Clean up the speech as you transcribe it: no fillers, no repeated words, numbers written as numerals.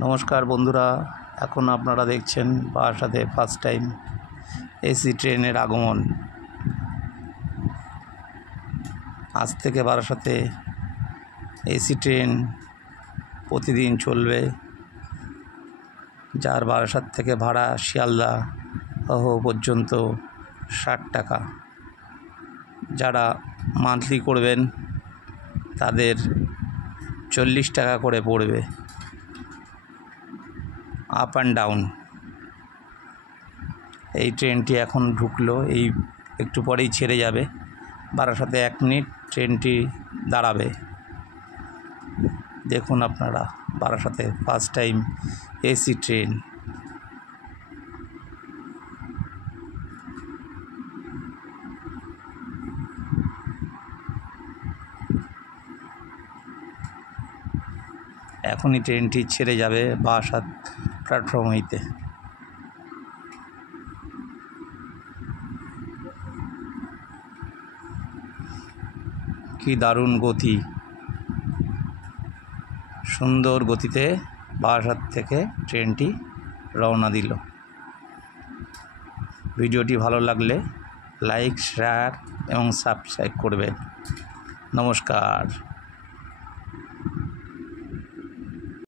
নমস্কার বন্ধুরা, এখন আপনারা দেখছেন বারাসাতে ফার্স্ট টাইম এসি ট্রেনের আগমন। আজ থেকে বারাসাতে এসি ট্রেন প্রতিদিন চলবে, যার বারাসাত থেকে ভাড়া শিয়ালদা পর্যন্ত 60 টাকা। যারা মান্থলি করবেন তাদের 40 টাকা করে পড়বে আপ অ্যান্ড ডাউন। এই ট্রেনটি এখন ঢুকলো, এই একটু পরেই ছেড়ে যাবে। বারাসাতে 1 মিনিট ট্রেনটি দাঁড়াবে। দেখুন আপনারা বারাসাতে ফার্স্ট টাইম এসি ট্রেন। এখনই ট্রেনটি ছেড়ে যাবে বারাসাত প্ল্যাটফর্ম হইতে। কি দারুণ গতি, সুন্দর গতিতে বারাসাত থেকে ট্রেনটি রওনা দিল। ভিডিওটি ভালো লাগলে লাইক, শেয়ার এবং সাবস্ক্রাইব করবেন। নমস্কার।